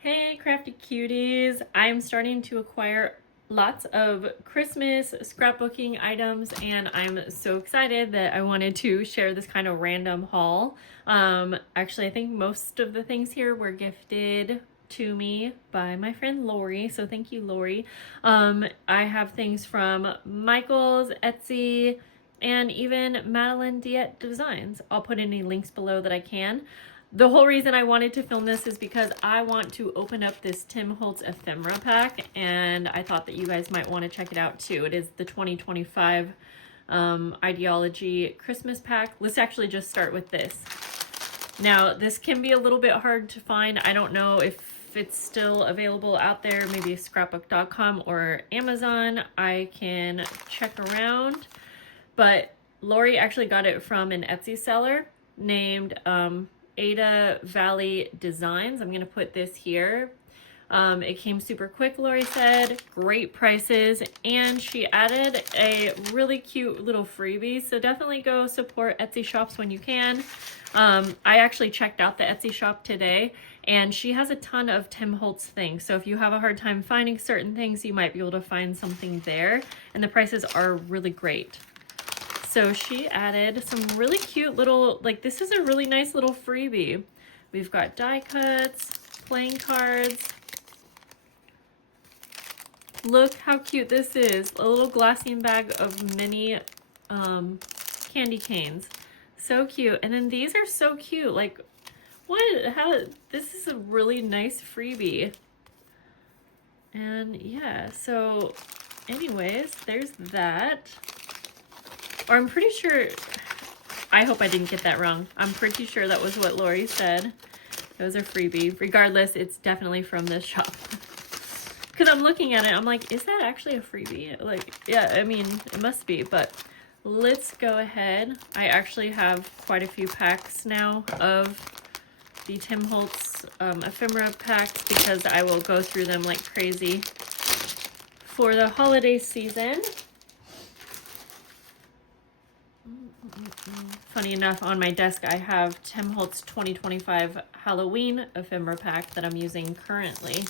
Hey crafty cuties! I'm starting to acquire lots of Christmas scrapbooking items and I'm so excited that I wanted to share this kind of random haul. Actually, I think most of the things here were gifted to me by my friend Lori, so thank you, Lori. I have things from Michael's, Etsy, and even Madeline Diet Designs. I'll put any links below that I can. The whole reason I wanted to film this is because I want to open up this Tim Holtz ephemera pack, and I thought that you guys might want to check it out too. It is the 2025 Ideology Christmas pack. Let's actually just start with this. Now, this can be a little bit hard to find. I don't know if it's still available out there, maybe scrapbook.com or Amazon. I can check around, but Lori actually got it from an Etsy seller named Ada Valley Designs. I'm gonna put this here. It came super quick, Lori said, great prices, and she added a really cute little freebie, so definitely go support Etsy shops when you can. I actually checked out the Etsy shop today, and she has a ton of Tim Holtz things, so if you have a hard time finding certain things, you might be able to find something there, and the prices are really great. So she added some really cute little, like this is a really nice little freebie. We've got die cuts, playing cards. Look how cute this is. A little glassine bag of mini candy canes. So cute. And then these are so cute. Like, what? How? This is a really nice freebie. And yeah, so anyways, there's that. Or I'm pretty sure, I hope I didn't get that wrong. I'm pretty sure that was what Lori said. It was a freebie. Regardless, it's definitely from this shop. Because I'm looking at it, I'm like, is that actually a freebie? Like, yeah, I mean, it must be, but let's go ahead. I actually have quite a few packs now of the Tim Holtz ephemera packs because I will go through them like crazy for the holiday season. Funny enough, on my desk I have Tim Holtz 2025 Halloween ephemera pack that I'm using currently.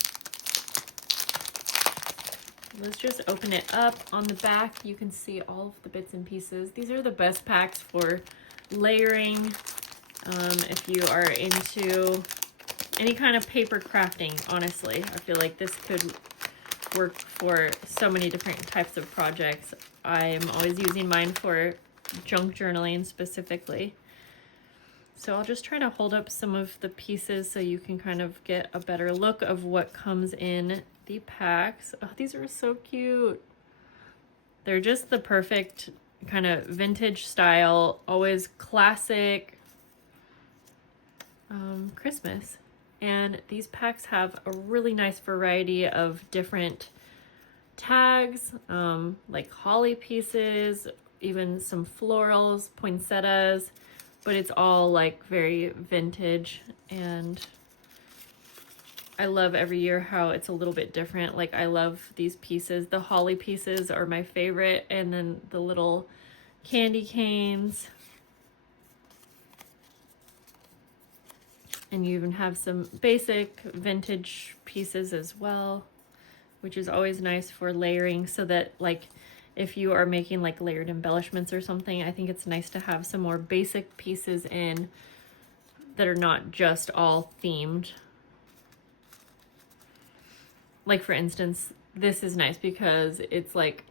Let's just open it up. On the back you can see all of the bits and pieces. These are the best packs for layering. If you are into any kind of paper crafting, honestly, I feel like this could work for so many different types of projects. I'm always using mine for junk journaling specifically. So I'll just try to hold up some of the pieces so you can kind of get a better look of what comes in the packs. Oh, these are so cute. They're just the perfect kind of vintage style, always classic Christmas. And these packs have a really nice variety of different tags, like holly pieces, even some florals, poinsettias, but it's all like very vintage, and I love every year how it's a little bit different. Like I love these pieces. The holly pieces are my favorite, and then the little candy canes. And you even have some basic vintage pieces as well, which is always nice for layering, so that like if you are making like layered embellishments or something, I think it's nice to have some more basic pieces in that are not just all themed. Like for instance, this is nice because it's like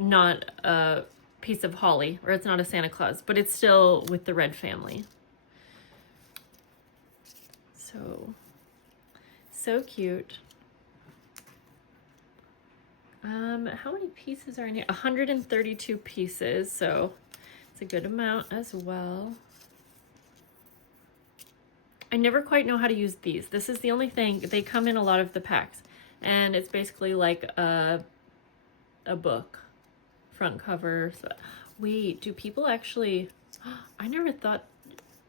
not a piece of holly, or it's not a Santa Claus, but it's still with the red family. So cute. How many pieces are in here? 132 pieces, so it's a good amount as well. I never quite know how to use these. This is the only thing. They come in a lot of the packs, and it's basically like a book front cover. So, wait, do people actually, I never thought,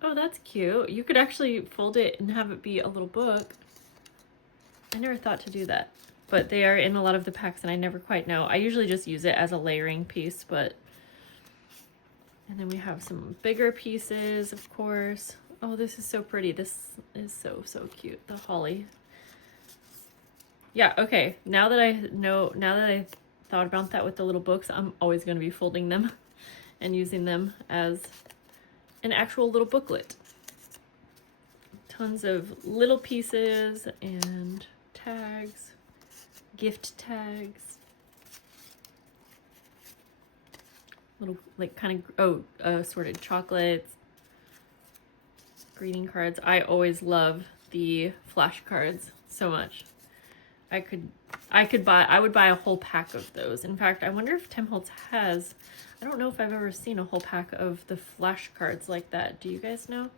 oh, that's cute. You could actually fold it and have it be a little book. I never thought to do that. But they are in a lot of the packs, and I never quite know. I usually just use it as a layering piece, but... And then we have some bigger pieces, of course. Oh, this is so pretty. This is so cute. The holly. Yeah, okay. Now that I thought about that with the little books, I'm always going to be folding them and using them as an actual little booklet. Tons of little pieces and tags, gift tags, little like kind of assorted chocolates, greeting cards. I always love the flashcards so much. I would buy a whole pack of those. In fact, I wonder if Tim Holtz has, I don't know if I've ever seen a whole pack of the flashcards like that. Do you guys know?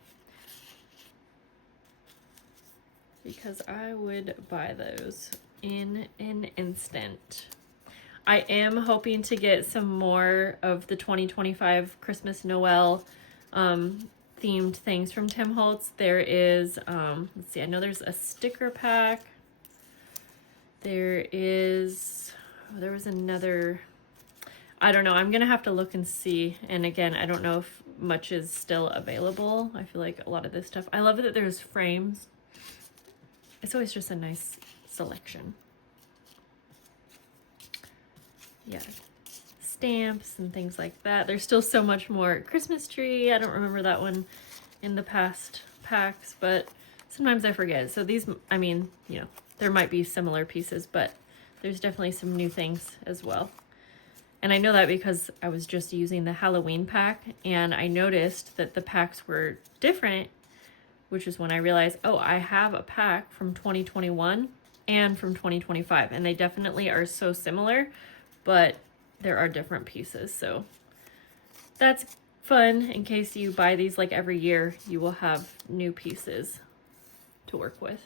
Because I would buy those in an instant. I am hoping to get some more of the 2025 Christmas Noel themed things from Tim Holtz. There is, let's see, I know there's a sticker pack. There is, there was another, I don't know. I'm going to have to look and see. And again, I don't know if much is still available. I feel like a lot of this stuff, I love it that there's frames. It's always just a nice selection. Yeah, stamps and things like that. There's still so much more. Christmas tree, I don't remember that one in the past packs, but sometimes I forget. So these, I mean, you know, there might be similar pieces, but there's definitely some new things as well. And I know that because I was just using the Halloween pack and I noticed that the packs were different, which is when I realized, oh, I have a pack from 2021 and from 2025, and they definitely are so similar, but there are different pieces. So that's fun. In case you buy these like every year, you will have new pieces to work with.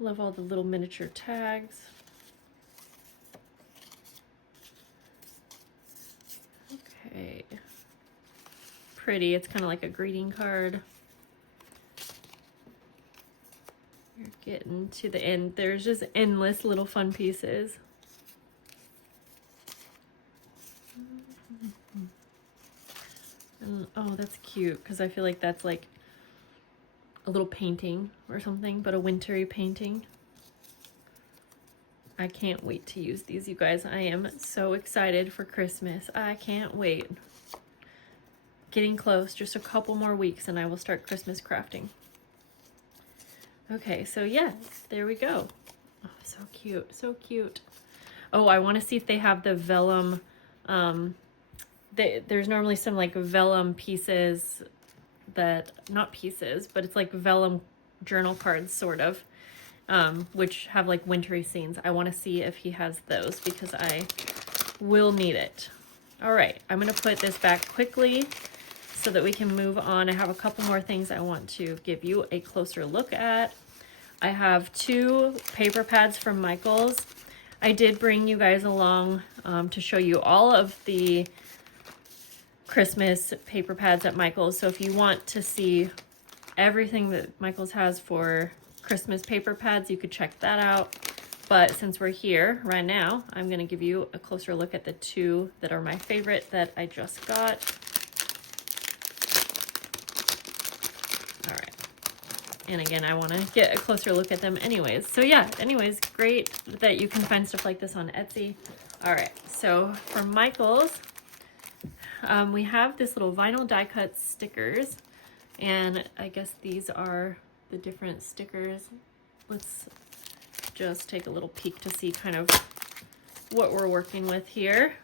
Love all the little miniature tags. Okay. Pretty. It's kind of like a greeting card. You're getting to the end. There's just endless little fun pieces. And, oh, that's cute because I feel like that's like a little painting or something, but a wintry painting. I can't wait to use these, you guys. I am so excited for Christmas. I can't wait. Getting close, just a couple more weeks and I will start Christmas crafting. Okay, so yeah, there we go. Oh, so cute, so cute. Oh, I want to see if they have the vellum. There's normally some like vellum pieces that, not pieces, but it's like vellum journal cards sort of, which have like wintry scenes. I want to see if he has those because I will need it. All right, I'm going to put this back quickly so that we can move on. I have a couple more things I want to give you a closer look at. I have 2 paper pads from Michaels. I did bring you guys along to show you all of the Christmas paper pads at Michaels. So if you want to see everything that Michaels has for Christmas paper pads, you could check that out. But since we're here right now, I'm going to give you a closer look at the 2 that are my favorite that I just got. All right. And again, I want to get a closer look at them anyways. So yeah, anyways, great that you can find stuff like this on Etsy. All right, so from Michaels, we have this little vinyl die cut stickers. And I guess these are the different stickers. Let's just take a little peek to see kind of what we're working with here.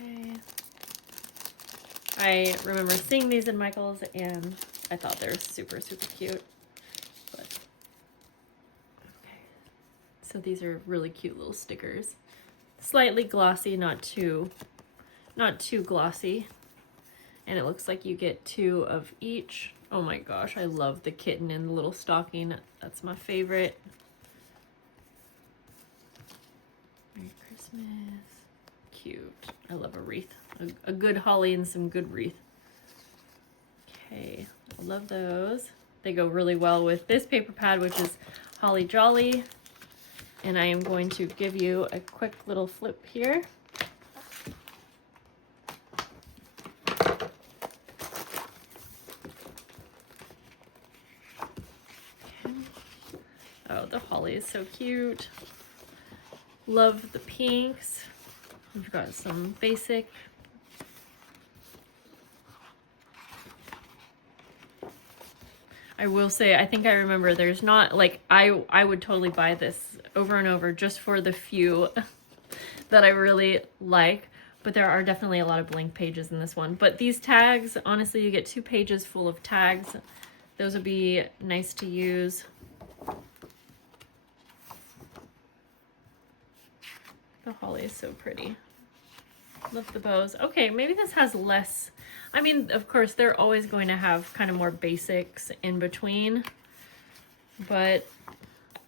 Okay. I remember seeing these in Michaels and I thought they were super, super cute. But okay. So these are really cute little stickers. Slightly glossy, not too glossy. And it looks like you get 2 of each. Oh my gosh, I love the kitten in the little stocking. That's my favorite. Merry Christmas. Cute. I love a wreath. A good holly and some good wreath. Okay, I love those. They go really well with this paper pad, which is Holly Jolly. And I am going to give you a quick little flip here. Oh, the holly is so cute. Love the pinks. We've got some basic. I will say, I think I remember there's not, like, I would totally buy this over and over just for the few that I really like. But there are definitely a lot of blank pages in this one. But these tags, honestly, you get 2 pages full of tags. Those would be nice to use. The holly is so pretty. Love the bows. Okay, maybe this has less. I mean, of course, they're always going to have kind of more basics in between. But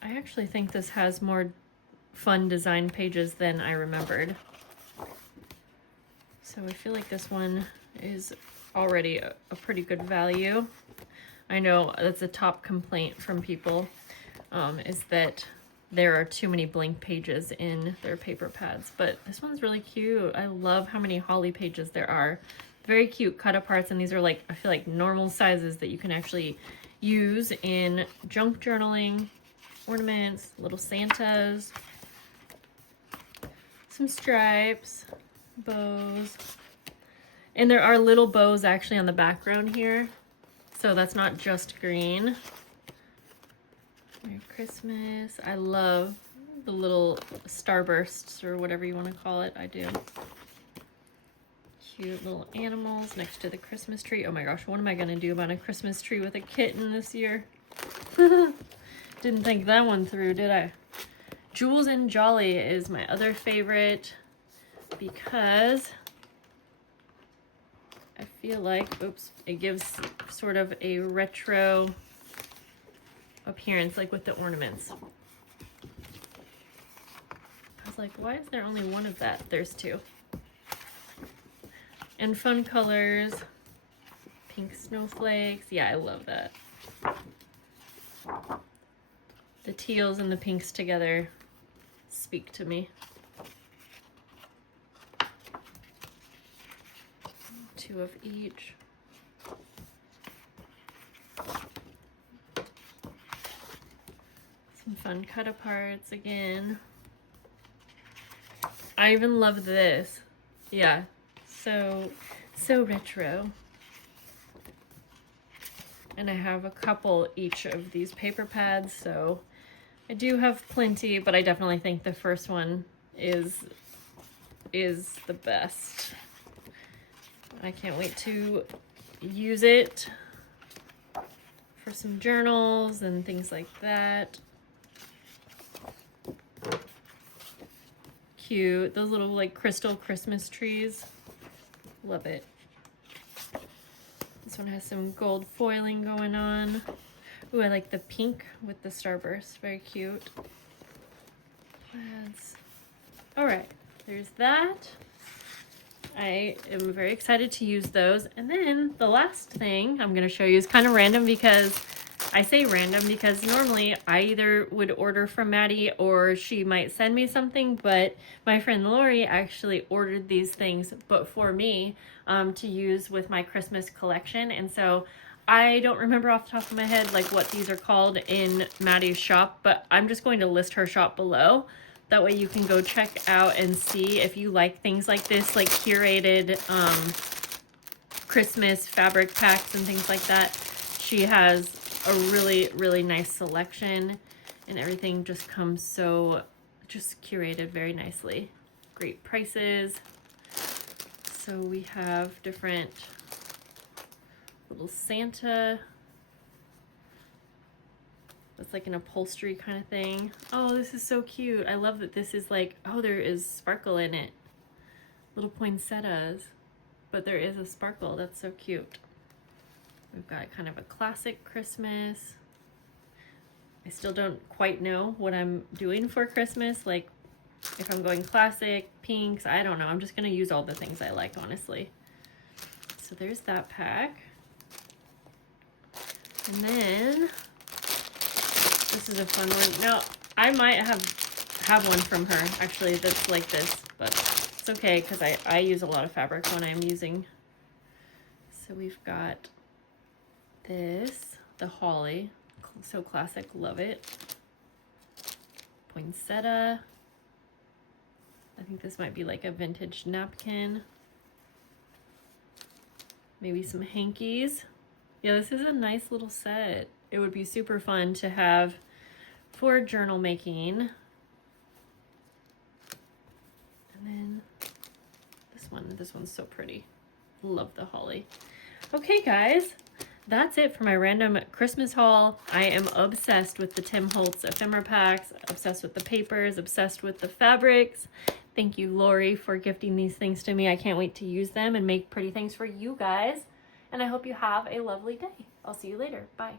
I actually think this has more fun design pages than I remembered. So I feel like this one is already a pretty good value. I know that's a top complaint from people, is that there are too many blank pages in their paper pads, but this one's really cute. I love how many holly pages there are. Very cute cut aparts, and these are like, I feel like normal sizes that you can actually use in junk journaling, ornaments, little Santas, some stripes, bows, and there are little bows actually on the background here, so that's not just green. Merry Christmas. I love the little starbursts or whatever you want to call it. I do. Cute little animals next to the Christmas tree. Oh my gosh, what am I going to do about a Christmas tree with a kitten this year? Didn't think that one through, did I? Jules and Jolly is my other favorite because I feel like, oops, it gives sort of a retro appearance, like with the ornaments. I was like, why is there only one of that? There's 2. And fun colors, pink snowflakes. Yeah, I love that. The teals and the pinks together speak to me. 2 of each. Some fun cut aparts again. I even love this. Yeah, so retro. And I have a couple each of these paper pads, so I do have plenty, but I definitely think the first one is the best. I can't wait to use it for some journals and things like that. Cute. Those little like crystal Christmas trees. Love it. This one has some gold foiling going on. Ooh, I like the pink with the starburst. Very cute. Plaids. All right, there's that. I am very excited to use those. And then the last thing I'm going to show you is kind of random, because I say random because normally I either would order from Maddy or she might send me something, but my friend Lori actually ordered these things but for me to use with my Christmas collection. And so I don't remember off the top of my head like what these are called in Maddy's shop, but I'm just going to list her shop below. That way you can go check out and see if you like things like this, like curated Christmas fabric packs and things like that. She has a really, really nice selection, and everything just comes so just curated very nicely. Great prices. So we have different little Santa. It's like an upholstery kind of thing. Oh, this is so cute. I love that this is like, oh, there is sparkle in it. Little poinsettias, but there is a sparkle. That's so cute. We've got kind of a classic Christmas. I still don't quite know what I'm doing for Christmas. Like if I'm going classic, pinks, I don't know. I'm just gonna use all the things I like, honestly. So there's that pack. And then this is a fun one. Now, I might have have one from her actually that's like this, but it's okay because I use a lot of fabric when I'm using. So we've got this, the holly, so classic, love it. Poinsettia. I think this might be like a vintage napkin. Maybe some hankies. Yeah, this is a nice little set. It would be super fun to have for journal making. And then this one's so pretty. Love the holly. Okay, guys, that's it for my random Christmas haul. I am obsessed with the Tim Holtz ephemera packs, obsessed with the papers, obsessed with the fabrics. Thank you, Lori, for gifting these things to me. I can't wait to use them and make pretty things for you guys. And I hope you have a lovely day. I'll see you later. Bye.